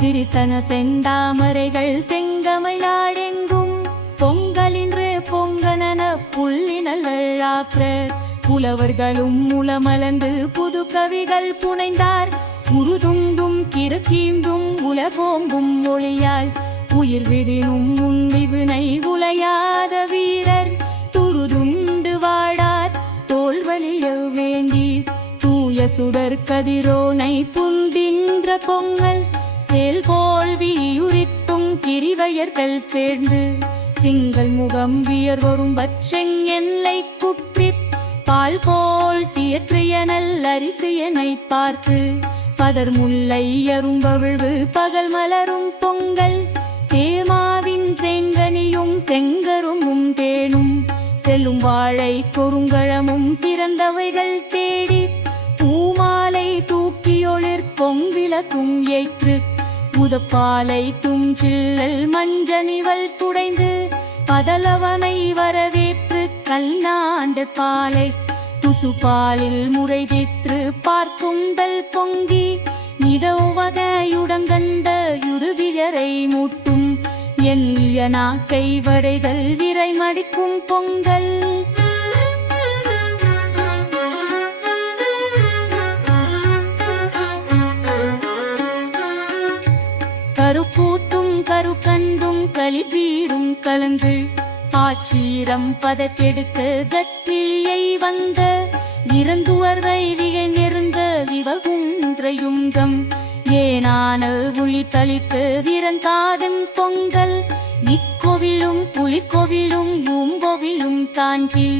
சிரித்தன செந்தாமரைகள் செங்கமை நாடெங்கும் பொங்கலின்று பொங்கனன புள்ளினல்லாற்ற புலவர்களும் முலமலர்ந்து புது கவிகள் புனைந்தார். உருதுண்டும் கிறுக்கீண்டும் உலகோம்பும் மொழியால். உயிர் விதினும் முன்விவினை உலையாத வீரர். தூய சுடர் கதிரோனை புந்தின்ற பொங்கல் செயல்போல் வியுரித்தும் கிரிவயர்கள் சேர்ந்து சிங்கள் முகம் வியர்வரும் பச்செங் எல்லை குற்றி பால் போல் தியற்றிய நல்லரிசியனை பார்த்து பதர் முல்லை அரும்பவிழ்வு பகல் மலரும் பொங்கல் தேமாவின் செங்கனியும் செங்கருமும் தேனும் செல்லும் வாழை கொருங்கழமும் சிறந்தவைகள் தேடி பொங்கிளக்கும் ஏற்று முதப்பாலை துஞ்சில்லல் மஞ்சனிவள் துடைந்து பதலவனை வரவேற்று கல்லாண்ட பாலை துசுபாலில் முறைதிற்று பார்க்குந்தல் பொங்கி நிதவதையுடங்கண்ட யுருவியரை மூட்டும் என் நாக்கை வரைதல் விரை மடிக்கும் பொங்கல். கரு கருக்கண்டும் கலிபீரும் கலந்து ஆச்சீரம் பதத்தெடுத்து கத்தியை வந்த இறந்துவர்வை விகை நெருந்த விவகுன்றையுங்கம் ஏனான உளி தளித்து விரந்தாதன் பொங்கல் இக்கோவிலும் புலிக்கோவிலும் யூங்கோவிலும் தாங்கி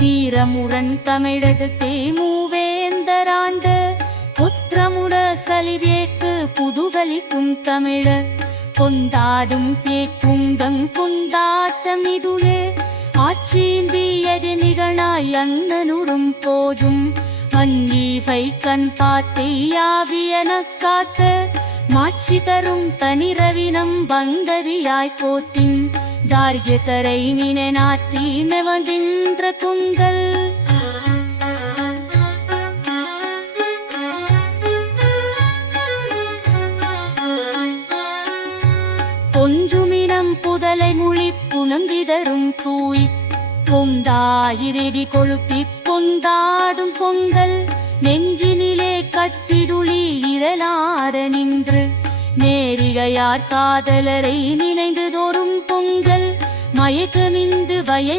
வீரமுடன் தமிழகத்தே மூவேந்தராண்ட புத்திரமுட சலிவேக்கு புதுகலிக்கும் தமிழர் கொண்டாடும் கேக்கும் தங் கொண்டாட்டம் இதுவே ஆட்சியின் பியது நிகழாய் அண்ணனுறும் போதும். அன்னீவை கண் பார்த்தை யாவியன காத்த மாட்சி தரும் தனிரவினம் பங்கரியாய் போத்தின். தாரியத்தரை நினைநாத்தி மெவந்தின்ற துங்கள். கொஞ்சுமினம் புதலை மொழி புனந்திதரும் தூய். பொந்தாயிரடி கொழுப்பி கொண்டாடும் பொங்கல். நெஞ்சினிலே கட்டிடுளி இரலார நின்று. நேரிகையார் காதலரை நினைந்து தோறும் பொங்கல். மயக்கமிந்து வய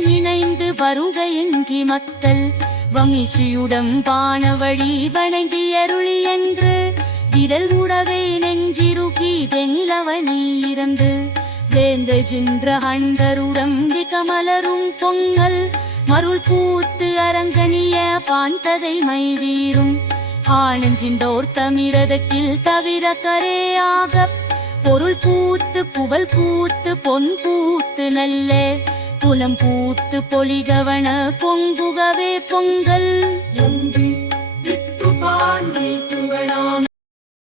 வருக எங்கி மக்கள். வமிழ்ச்சியுடம் பானவழி வணங்கியருளி என்று. விரல் உடவை நெஞ்சிருகி வெண்லவனை இறந்து. வேந்த ஜிந்திர அண்டருடம் கமலரும் பொங்கல் மருள் பூத்து அரங்கனிய பாண்டதை மை வீரும் ஆனந்திந்தோர் தமிழகத்தில் தவிர கரையாக பொருள் பூத்து புகழ் பூத்து பொன் பூத்து நல்ல புலம் பூத்து பொலிகவன பொங்குகவே பொங்கல்.